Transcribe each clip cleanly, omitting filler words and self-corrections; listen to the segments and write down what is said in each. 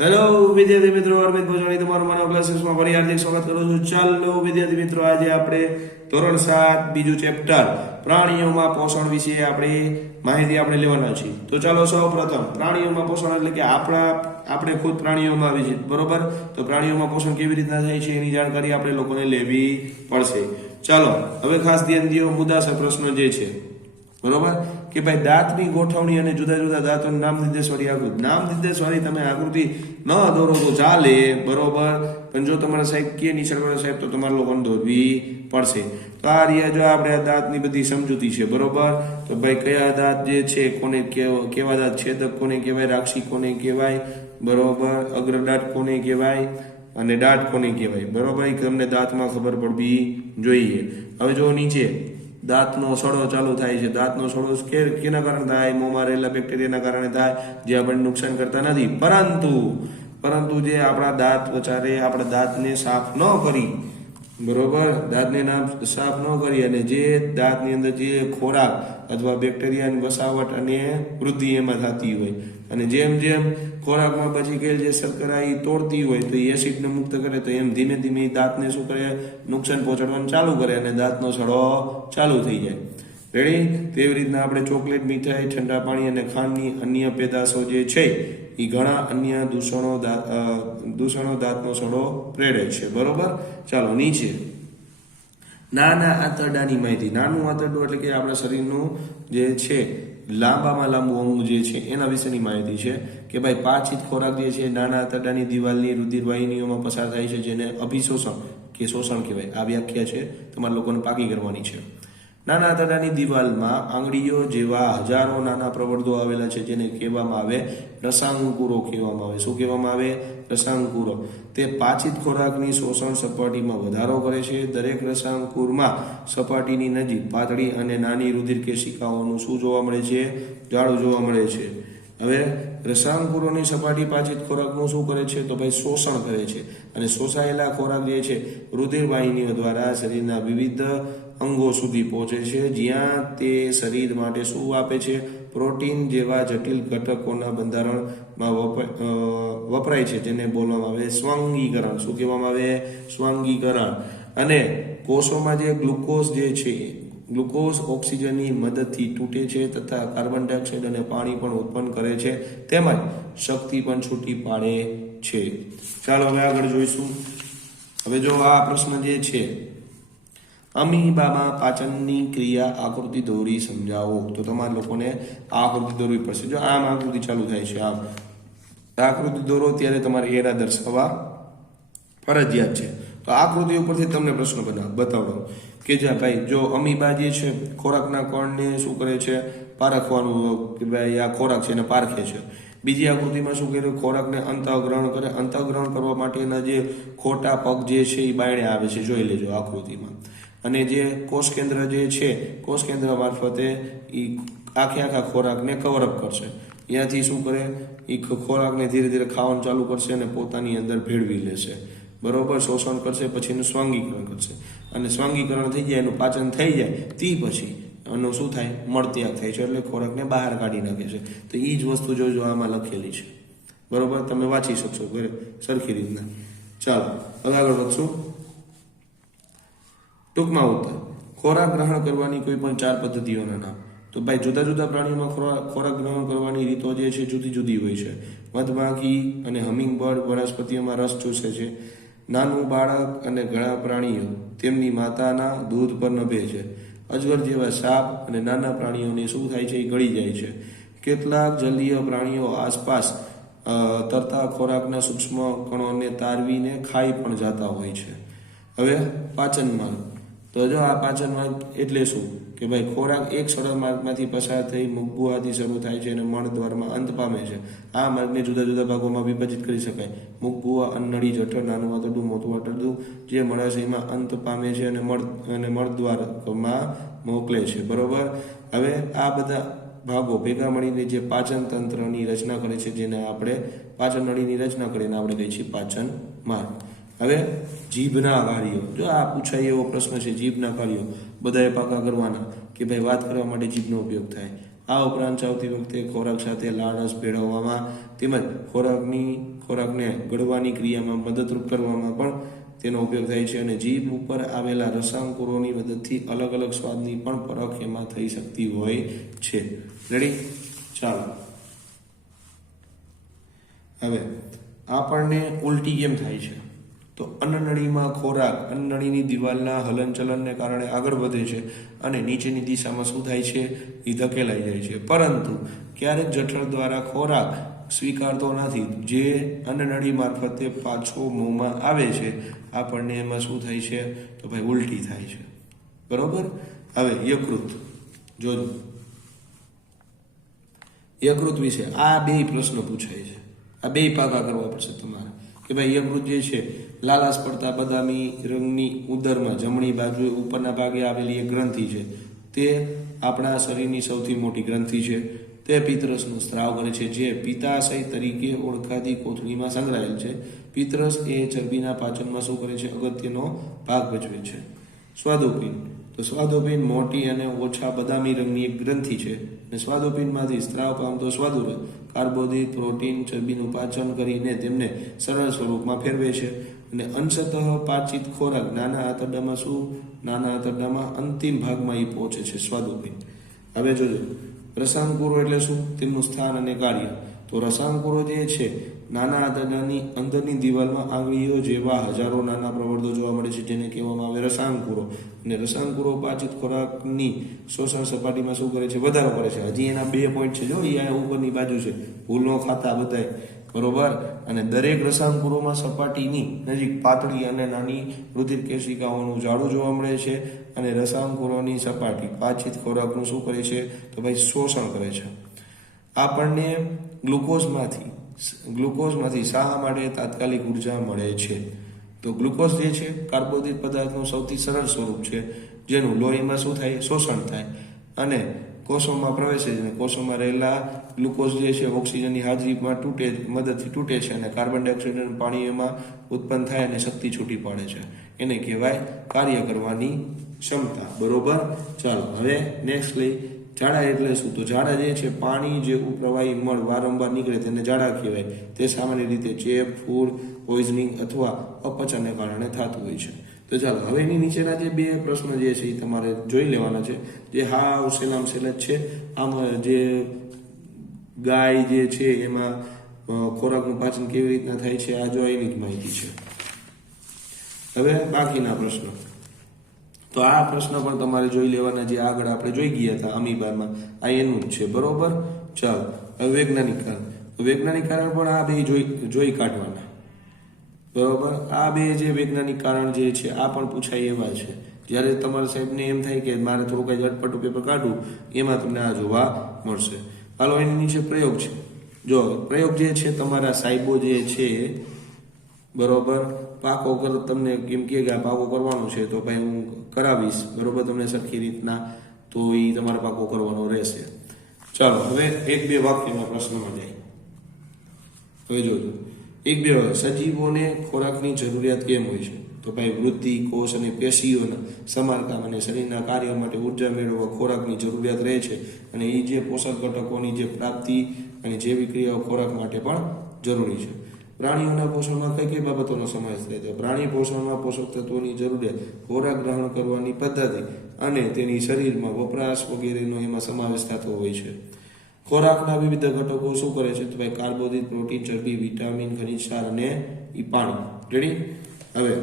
Hello વિદ્યાર્થી મિત્રો, અરવિંદ ભોજાણી તમારું માનવ ક્લાસીસમાં ફરી હાર્દિક સ્વાગત કરું છું. ચાલો વિદ્યાર્થી મિત્રો, આજે આપણે ધોરણ 7 બીજું ચેપ્ટર પ્રાણીઓમાં પોષણ વિશે માહિતી લેવાના છીએ. તો ચાલો સૌ પ્રથમ પ્રાણીઓમાં પોષણ એટલે કે આપણે ખુદ પ્રાણીઓમાં આવી છે, બરોબર? તો પ્રાણીઓમાં પોષણ કેવી રીતના થાય છે એની જાણકારી આપણે લોકોને લેવી પડશે. ચાલો હવે ખાસ ધ્યાન દો, મુદ્દાસર પ્રશ્ન જે છે, બરોબર, કે ભાઈ દાંતની ગોઠવણી અને જુદા જુદા દાંતોનું નામ નિર્દેશવાળી આકૃતિ. નામ નિર્દેશવાળી તમે આકૃતિ ન દોરો તો ચાલે, બરોબર, પણ જો તમારા સાહેબ કે નિશાળ સાહેબ તો તમારે લોકોને દોરવી પડશે. તો આ રહ્યા જો આપણે આ દાંતની બધી સમજૂતી છે, બરોબર. તો ભાઈ કયા દાંત જે છે, કોને કેવા દાંત, છેદક કોને કહેવાય, રાક્ષી કોને કહેવાય, બરોબર, અગ્રદાંત કોને કહેવાય અને દાંત કોને કહેવાય, બરોબર. એ તમને દાંતમાં ખબર પડવી જોઈએ. હવે જો નીચે દાંતનો સડો ચાલુ થાય છે. દાંતનો સડો કેના કારણે થાય? મોંમાં રહેલા બેક્ટેરિયાના કારણે થાય, જે આપણને નુકસાન કરતા નથી. પરંતુ જે આપણા દાંત વચારે આપણા દાંતને સાફ ન કરી, બરોબર, દાંતને સાફ ન કરી અને જે દાંતની અંદર જે ખોરાક અથવા બેક્ટેરિયાની વસાવટ અને વૃદ્ધિ એમાં થતી હોય અને જેમ જેમ ખોરાકમાં બચી ગયેલ જે શર્કરા એ તોડતી હોય તો એ એસિડને મુક્ત કરે, તો એમ ધીમે ધીમે દાંતને શું કરે? નુકસાન પહોંચાડવાનું ચાલુ કરે અને દાંતનો સડો ચાલુ થઈ જાય. રેડી? તેવી રીતના આપણે ચોકલેટ, મીઠાઈ, ઠંડા પાણી અને ખાંડની અન્ય પેદાશો જે છે એ ઘણા અન્ય દૂષણો દાંતનો સડો પ્રેરે છે, બરોબર. ચાલો નીચે નાના આંતરડાની માહિતી. નાનું આંતરડું એટલે કે આપણા શરીરનું જે છે લાંબામાં લાંબુ અંગ જે છે એના વિશેની માહિતી છે કે ભાઈ પાચિત ખોરાક જે છે નાના આંતરડાની દિવાલની રુધિરવાહિનીઓમાં પસાર થાય છે, જેને અભિશોષણ કે શોષણ કહેવાય. આ વ્યાખ્યા છે, તમારે લોકોને પાકી કરવાની છે. નાના આંતરડાની દિવાલમાં આંગળીઓ જેવા હજારો નાના પ્રવર્ધો આવેલા છે, જેને કહેવામાં આવે રસાંકુરો કહેવામાં આવે. શું કહેવામાં આવે? રસાંકુરો. તે પાચિત ખોરાકની શોષણ સપાટીમાં વધારો કરે છે. દરેક રસાંકુરમાં સપાટીની નજીક પાતળી અને નાની રુધિર કેશિકાઓનું શું જોવા મળે છે? જાળું જોવા મળે છે. હવે રસાંકુરોની સપાટી પાચિત ખોરાકનું શું કરે છે? તો ભાઈ શોષણ કરે છે. અને શોષાયેલા ખોરાક જે છે રુધિર વાહિનીઓ દ્વારા શરીરના વિવિધ અંગો સુધી પહોંચે છે, જ્યાં તે શરીર માટે શું આપે છે? પ્રોટીન જેવા જટિલ ઘટકોના બંધારણમાં વપરાય છે, જેને બોલવામાં આવે સ્વાંગીકરણ. શું કહેવામાં આવે? સ્વાંગીકરણ. અને કોષોમાં જે ગ્લુકોઝ જે છે, ગ્લુકોઝ ઓક્સિજનની મદદથી તૂટે છે તથા કાર્બન ડાયોક્સાઇડ અને પાણી પણ ઉત્પન્ન કરે છે, તેમજ શક્તિ પણ છૂટી પાડે છે. ચાલો હવે આગળ જોઈશું. હવે જો આ પ્રશ્ન જે છે, અમીબામાં પાચનની ક્રિયા આકૃતિ દોરી સમજાવો. તો તમારે લોકોને આ આકૃતિ દોરવી પડશે. જો આમ આકૃતિ ચાલુ થાય છે, આમ આકૃતિ દોરો ત્યારે તમારે એરા દર્શાવવા ફરજિયાત છે. તો આકૃતિ ઉપરથી તમને પ્રશ્ન બતાવડો કે જ્યાં ભાઈ જો અમીબા જે છે ખોરાકના કણને શું કરે છે? પારખવાનું, કે ભાઈ આ ખોરાક છે એને પારખે છે. બીજી આકૃતિમાં શું કરે? ખોરાકને અંતઃગ્રહણ કરે. અંતઃગ્રહણ કરવા માટેના જે ખોટા પગ જે છે એ બાયણે આવે છે, જોઈ લેજો આકૃતિમાં. અને જે કોષ કેન્દ્ર જે છે, કોષ કેન્દ્ર મારફતે એ આખા ખોરાકને કવરઅપ કરશે. ત્યાંથી શું કરે? એ ખોરાકને ધીરે ધીરે ખાવાનું ચાલુ કરશે અને પોતાની અંદર ભેળવી લેશે, બરોબર. શોષણ કરશે, પછી એનું સ્વાંગીકરણ કરશે અને સ્વાંગીકરણ થઈ જાય, એનું પાચન થઈ જાય, તે પછી એનું શું થાય? મળત્યાગ થાય છે, એટલે ખોરાકને બહાર કાઢી નાખે છે. તો એ જ વસ્તુ જોજો આમાં લખેલી છે, બરોબર. તમે વાંચી શકશો સરખી રીતના. ચાલો હવે આગળ વધશું. ટૂંકમાં ઉત્તર: ખોરાક ગ્રહણ કરવાની કોઈ પણ 4 પદ્ધતિઓના નામ. તો ભાઈ જુદા જુદા પ્રાણીઓમાં ખોરાક ગ્રહણ કરવાની રીતો જે છે જુદી જુદી હોય છે. મધમાખી અને હમિંગબર્ડ વનસ્પતિઓમાં રસ ચૂસે છે. નાનું બાળક અને ઘણા પ્રાણીઓ તેમની માતાના દૂધ પર નભે છે. અજગર જેવા સાપ અને નાના પ્રાણીઓને શું થાય છે? એ ગળી જાય છે. કેટલાક જલીય પ્રાણીઓ આસપાસ તરતા ખોરાકના સૂક્ષ્મ કણોને તારવીને ખાઈ પણ જતા હોય છે. હવે પાચન માર્ગ. તો જો આ પાચન માર્ગ એટલે શું? કે ભાઈ ખોરાક એક સરળ માર્ગમાંથી પસાર થઈ મુખગુહાથી શરૂ થાય છે અને મળદ્વારમાં અંત પામે છે. આ માર્ગને જુદા જુદા ભાગોમાં વિભાજિત કરી શકાય. મુખગુહા, અન્નળી, જઠર, નાનું આંતરડું, મોટું આંતરડું, જે મૂળાશયમાં અંત પામે છે અને મળદ્વારમાં મોકલે છે, બરોબર. હવે આ બધા ભાગો ભેગા મળીને જે પાચન તંત્રની રચના કરે છે, જેને આપણે પાચન નળીની રચના કરીને આપણે કહીએ છીએ પાચન માર્ગ. હવે જીભના કાર્યો. જો આ પૂછાય એવો પ્રશ્ન છે, જીભના કાર્યો બધાએ પાકા કરવાના કે ભાઈ વાત કરવા માટે જીભનો ઉપયોગ થાય. આ ઉપરાંત ચાવતી વખતે ખોરાક સાથે લાળરસ ભેળવવામાં તેમજ ખોરાકને ગળવાની ક્રિયામાં મદદરૂપ કરવામાં પણ તેનો ઉપયોગ થાય છે અને જીભ ઉપર આવેલા રસાંકુરોની મદદથી અલગ અલગ સ્વાદની પણ પરખ એમાં થઈ શકતી હોય છે. રેડી? ચાલો હવે આપણને ઉલટી કેમ થાય છે? તો અન્નનળીમાં ખોરાક અન્નનળીની દિવાલના હલનચલનને કારણે આગળ વધે છે અને નીચેની દિશામાં શું થાય છે? એ ધકેલાઈ જાય છે. પરંતુ ક્યારેક જઠર દ્વારા ખોરાક સ્વીકારતો નથી, જે અન્નનળી મારફતે પાછો મોંમાં આવે છે. આપણને એમાં શું થાય છે? તો ભાઈ ઉલટી થાય છે. બરોબર? હવે યકૃત જોજો. યકૃત વિશે આ બે પ્રશ્ન પૂછાય છે. આ બે પાકા કરવા પડશે તમારે કે ભાઈ યકૃત જે છે લાલાશ પડતા બદામી રંગની ઉદરમાં જમણી બાજુએ ઉપરના ભાગે આવેલી એક ગ્રંથિ છે. તે આપણા શરીરની સૌથી મોટી ગ્રંથિ છે. તે પિત્તરસનો સ્ત્રાવ કરે છે, જે પિત્તાશય તરીકે ઓળખાતી કોથળીમાં સંગ્રહાયેલ છે. પિત્તરસ એ ચરબીના પાચનમાં શું કરે છે? અગત્યનો ભાગ ભજવે છે. સ્વાદુપિંડ. તો સ્વાદુપિંડ મોટી અને ઓછા બદામી રંગની એક ગ્રંથિ છે અને સ્વાદુપિંડમાંથી સ્ત્રાવ પામતો સ્વાદુરસ કાર્બોદિત, પ્રોટીન, ચરબીનું પાચન કરીને તેમને સરળ સ્વરૂપમાં ફેરવે છે અને અંશતઃ પાચિત ખોરાક નાના આંતરડામાં અંતિમ ભાગમાં પહોંચે છે. સ્વાદુપિંડ. હવે જોજો, રસાંકુરો એટલે શું? તેમનું સ્થાન અને કાર્ય. તો રસાંકુરો જે છે નાના આંતરડાની અંદરની દિવાલમાં આંગળીઓ જેવા હજારો નાના પ્રવર્ધો જોવા મળે છે, જેને કહેવામાં આવે રસાંકુરો. અને રસાંકુરો પાચિત ખોરાકની શોષણ સપાટીમાં શું કરે છે? વધારો કરે છે. હજી એના 2 પોઈન્ટ છે, જો અહીંયા ઉપરની બાજુ છે, ભૂલ ન ખાતા બધાય. બરોબર? અને દરેક રસાંકુરોમાં સપાટીની નજીક પાતળી અને નાની રુધિર કેશિકાઓનું જાડું જોવા મળે છે અને રસાંકુરોની સપાટી પાચિત ખોરાકનું શું કરે છે? તો ભાઈ શોષણ કરે છે. આપણને ગ્લુકોઝમાંથી શા માટે તાત્કાલિક ઉર્જા મળે છે? તો ગ્લુકોઝ જે છે કાર્બોદિત પદાર્થનું સૌથી સરળ સ્વરૂપ છે, જેનું લોહીમાં શું થાય? શોષણ થાય અને કોષોમાં પ્રવેશે છે. કોષોમાં રહેલા ગ્લુકોઝ જે છે ઓક્સિજનની હાજરીમાં મદદથી તૂટે છે અને કાર્બન ડાયોક્સાઇડ અને પાણી એમાં ઉત્પન્ન થાય અને શક્તિ છૂટી પાડે છે. એને કહેવાય કાર્ય કરવાની ક્ષમતા. બરોબર? ચાલો હવે નેક્સ્ટ લઈ. ઝાડા એટલે શું? તો ઝાડા જે છે પાણી જેવું પ્રવાહી મળ વારંવાર નીકળે તેને ઝાડા કહેવાય. તે સામાન્ય રીતે ચેપ, ફૂડ પોઈઝનિંગ અથવા અપચનને કારણે થતું હોય છે. તો ચાલો હવે એની નીચેના જે 2 પ્રશ્ન જે છે એ તમારે જોઈ લેવાના છે, જે હાવ સેલામ સેલ જ છે. આમાં જે ગાય જે છે એમાં ખોરાકનું પાચન કેવી રીતના થાય છે, આ જો એની જ માહિતી છે. હવે બાકીના પ્રશ્નો, તો આ પ્રશ્ન પણ તમારે જોઈ લેવાના, જે આગળ આપણે જોઈ ગયા હતા અમીબામાં, આ એનું જ છે. બરોબર? ચાલો હવે વૈજ્ઞાનિક કારણ. વૈજ્ઞાનિક કારણ પણ આ 2 જોઈ કાઢવાના. બરોબર? આ 2 જે વૈજ્ઞાનિક કારણ જે છે આ પણ પૂછાય એવા છે. જ્યારે તમારા સાહેબને એમ થાય કે મારે થોડું કંઈ ઝટપટું પેપર કાઢવું, એમાં તમને આ જોવા મળશે. હાલો એની નીચે પ્રયોગ છે. જો પ્રયોગ જે છે તમારા સાહેબો જે છે, બરોબર, પાકો તમને એમ કે આ પાકો કરવાનો છે, તો ભાઈ હું કરાવીશ. બરોબર? તમને સરખી રીતના, તો એ તમારે પાકો કરવાનો રહેશે. ચાલો હવે 1-2 વાક્યના પ્રશ્નમાં જાય. હવે જોજો, 1-2 સજીવોને ખોરાકની જરૂરિયાત કેમ હોય છે? તો ભાઈ વૃદ્ધિ, કોષ અને પેશીઓના સમારકામ અને શરીરના કાર્ય માટે ઉર્જા મેળવવા ખોરાકની જરૂરિયાત રહે છે અને એ જે પોષક ઘટકોની જે પ્રાપ્તિ અને જૈવિક ક્રિયાઓ ખોરાક માટે પણ જરૂરી છે. પ્રાણીઓના પોષણમાં કઈ બાબતોનો સમાવેશ થાય છે? પ્રાણી પોષણમાં પોષક તત્વોની જરૂરિયાત, ખોરાક ગ્રહણ કરવાની પદ્ધતિ અને તેની શરીરમાં વપરાશ વગેરેનો એમાં સમાવેશ થતો હોય છે. ખોરાકના વિવિધ ઘટકો શું કરે છે? તો ભાઈ કાર્બોદિત, પ્રોટીન, ચરબી, વિટામિન, ખનિજ ક્ષાર અને પાણી. રેડી? હવે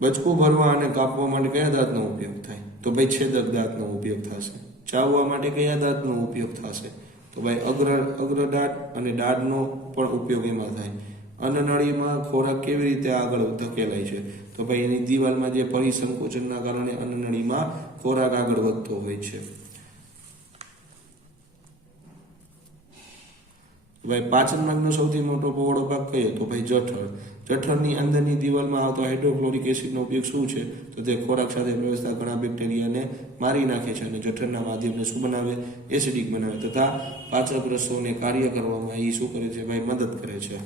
બચકું ભરવા અને કાપવા માટે કયા દાંતનો ઉપયોગ થાય? તો ભાઈ છેદક દાંતનો ઉપયોગ થશે. ચાવવા માટે કયા દાંતનો ઉપયોગ થશે? તો ભાઈ અગ્ર દાંત અને દાઢનો પણ ઉપયોગ એમાં થાય. અન્નનળીમાં ખોરાક કેવી રીતે આગળ ધકેલાય છે? તો ભાઈ એની દિવાલમાં જે પરિસંકોચનના કારણે અન્નનળીમાં ખોરાક આગળ વધતો હોય છે. ભાઈ પાચન માર્ગનો સૌથી મોટો પહોળો ભાગ કયો? તો ભાઈ જઠર. જઠરની અંદરની દિવાલમાં આવતો હાઇડ્રોક્લોરિક એસિડનો ઉપયોગ શું છે? તો તે ખોરાક સાથે પ્રવેશતા ઘણા બેક્ટેરિયાને મારી નાખે છે અને જઠરના માધ્યમને શું બનાવે? એસિડિક બનાવે તથા પાચક રસોને કાર્ય કરવામાં એ શું કરે છે? ભાઈ મદદ કરે છે.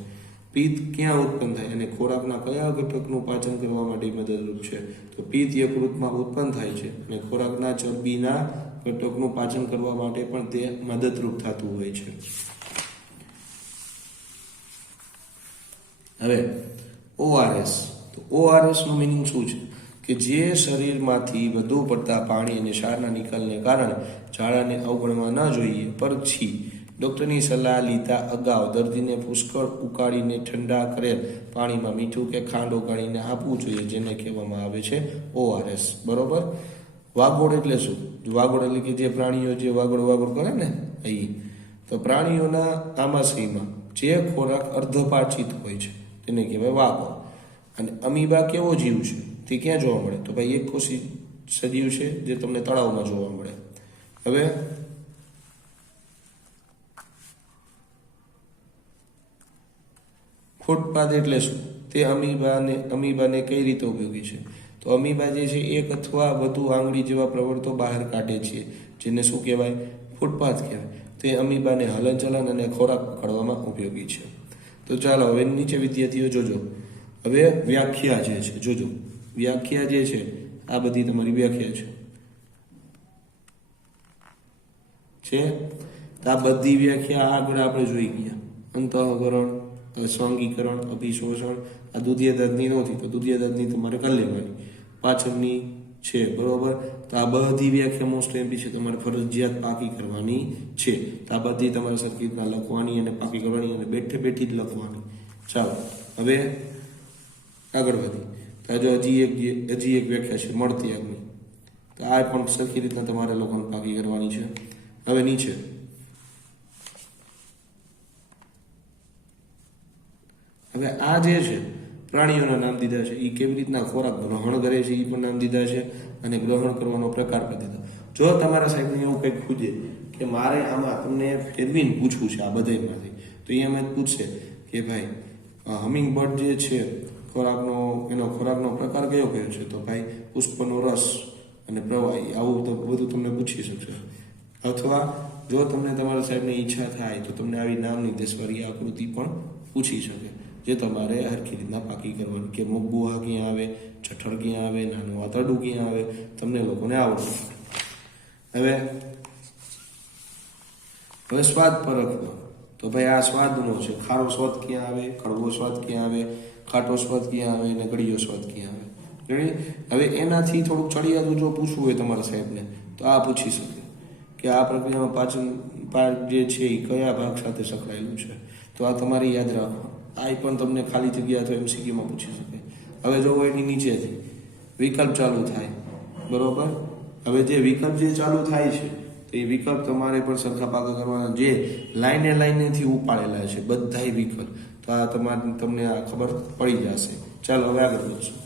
પિત્ત ક્યાં ઉત્પન્ન થાય અને ખોરાકના કયા ઘટકનું પાચન કરવા માટે મદદરૂપ છે? તો પિત્ત યકૃતમાં ઉત્પન્ન થાય છે અને ખોરાકના ચરબીના ઘટકનું પાચન કરવા માટે પણ તે મદદરૂપ થતું હોય છે. હવે ORS, તો ORS નું મિનિંગ શું છે કે જે શરીરમાંથી વધુ પડતા પાણી અને ક્ષારના નિકાલને કારણે ઝાડાને અવગણવા ન જોઈએ, પછી ડોક્ટરની સલાહ લીધા અગાઉ દર્દીને પુષ્કળ ઉકાળીને ઠંડા કરેલ પાણીમાં મીઠું કે ખાંડ ઓગાળીને આપવું જોઈએ, જેને કહેવામાં આવે છે ORS. બરોબર. વાગોળ એટલે શું? વાગોળ એટલે કે જે પ્રાણીઓ જે વાગોળ કરે ને એ. તો પ્રાણીઓના આમાશયમાં જે ખોરાક અર્ધપાચિત હોય છે તેને કહેવાય વાગોળ. અને અમીબા કેવો જીવ છે તે ક્યાં જોવા મળે? તો ભાઈ એક કોષી સજીવ છે જે તમને તળાવમાં જોવા મળે. હવે ફૂટપાથ એટલે શું? તે અમીબાને કઈ રીતે ઉપયોગી છે? તો અમીબા જે છે એક અથવા વધુ આંગળી જેવા પ્રવર્તો બહાર કાઢે છે, જેને શું કહેવાય? ફૂટપાથ કહેવાય. તે અમીબાને હલનચલન અને ખોરાક પકડવામાં ઉપયોગી છે. તો ચાલો હવે નીચે વિદ્યાર્થીઓ જોજો. હવે વ્યાખ્યા જે છે જોજો. વ્યાખ્યા જે છે આ બધી તમારી વ્યાખ્યા છે. આ બધી વ્યાખ્યા આગળ આપણે જોઈ ગયા. અંતઃકરણ, સ્વાંગીકરણ, અભિશોષણ. આ દુધિય દંતની નહોતી તો દુધિય દંતની તમારે કરી લેવાની. પાછળની છે બરોબર. તો આ બધી વ્યાખ્યા મોસ્ટ એમપી છે, તમારે ફરજિયાત પાકી કરવાની છે. તો આ બધી તમારે સરખી રીતના લખવાની અને પાકી કરવાની અને બેઠે બેઠી જ લખવાની. ચાલો હવે આગળ વધી. તો જો હજી એક વ્યાખ્યા છે મળતિયાગની. તો આ પણ સરખી રીતના તમારે લોકોને પાકી કરવાની છે. હવે નીચે હવે આ જે છે પ્રાણીઓના નામ દીધા છે. એ કેવી રીતના ખોરાક ગ્રહણ કરે છે એ પણ નામ દીધા છે અને ગ્રહણ કરવાનો પ્રકાર પણ દીધો. જો તમારા સાહેબને એવું કંઈક પૂછે કે મારે આમાં તમને ફેરવીને પૂછવું છે આ બધામાંથી, તો એ અમે પૂછશે કે ભાઈ હમિંગ બર્ડ જે છે એનો ખોરાકનો પ્રકાર કયો છે? તો ભાઈ પુષ્પનો રસ અને પ્રવાહી, આવું તો બધું તમને પૂછી શકશે. અથવા જો તમને તમારા સાહેબની ઈચ્છા થાય તો તમને આવી નામની દેશવાળી આકૃતિ પણ પૂછી શકે, જે તમારે હરખી રીતના પાકી કરવાની કે મગબુહા ક્યાં આવે, જઠર ક્યાં આવે, નાનું આંતરડું ક્યાં આવે, તમને લોકોને આવડે. હવે સ્વાદ પરખવો. તો ભાઈ આ સ્વાદનો છે. ખારો સ્વાદ ક્યાં આવે, કડવો સ્વાદ ક્યાં આવે, ખાટો સ્વાદ ક્યાં આવે અને ગળિયો સ્વાદ ક્યાં આવે. હવે એનાથી થોડુંક ચડિયાતું જો પૂછવું હોય તમારા સાહેબને તો આ પૂછી શકે કે આ પ્રક્રિયામાં પાચન જે છે એ કયા ભાગ સાથે સંકળાયેલું છે. તો આ તમારે યાદ રાખો. આ પણ તમને ખાલી જગ્યા તો MCQમાં પૂછી શકે. હવે જો એની નીચેથી વિકલ્પ ચાલુ થાય બરોબર. હવે જે વિકલ્પ જે ચાલુ થાય છે તો એ વિકલ્પ તમારે પણ સરખા પાકા કરવાના, જે લાઈનેથી ઉપાડેલા છે બધા વિકલ્પ. તો આ તમને આ ખબર પડી જશે. ચાલો હવે આગળ વધશું.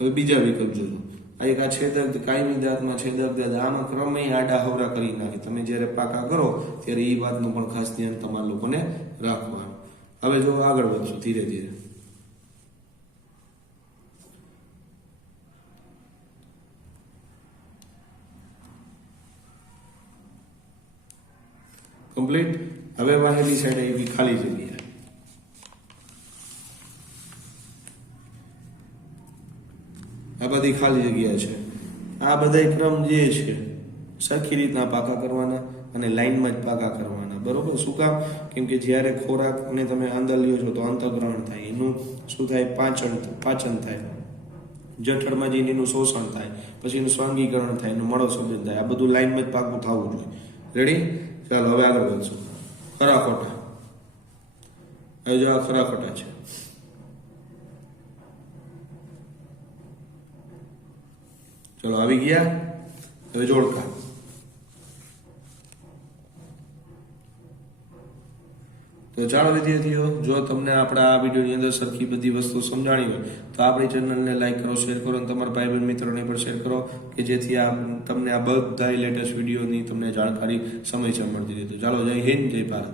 હવે બીજા વિકલ્પ જોજો. એક આ છેદક કાયમી દાંતમાં છેદક દાંત, આમાં ક્રમે આડા હવરા કરી નાખે. તમે જ્યારે પાકા કરો ત્યારે એ વાતનું પણ ખાસ ધ્યાન તમારા લોકોને રાખવાનું. હવે જો આગળ વધશું ધીરે ધીરે. કમ્પ્લીટ. હવે વાહેલી સાઈડ એવી ખાલી જગ્યા. આ બધી ખાલી જગ્યા છે. આ બધા ક્રમ જે છે સરખી રીતના પાકા કરવાના અને લાઈનમાં જ પાકા કરવાના બરોબર. શું કામ? કેમ કે જ્યારે ખોરાકને તમે અંદર લ્યો છો તો અંતઃગ્રહણ થાય, એનું શું થાય? પાચન થાય, જઠરમાં જઈને એનું શોષણ થાય, પછી એનું સ્વાંગીકરણ થાય, એનું મળો સંબંધ થાય. આ બધું લાઈનમાં જ પાકું થવું જોઈએ. રેડી? ચાલો હવે આગળ વધશું. ખરા ખોટા. હવે જો આ ખરા ખોટા છે. ચલો આવી ગયા. હવે જોડકા. તો ચાલો વિદ્યાર્થીઓ, જો તમને આપણા આ વિડીયોની અંદર સરખી બધી વસ્તુ સમજાણી હોય તો આપણી ચેનલને લાઈક કરો, શેર કરો અને તમારા ભાઈ બહેન મિત્રોને પણ શેર કરો કે જેથી તમને આ બધા લેટેસ્ટ વિડીયોની તમને જાણકારી સમયસર મળતી રહે. તો ચાલો, જય હિન્દ, જય ભારત.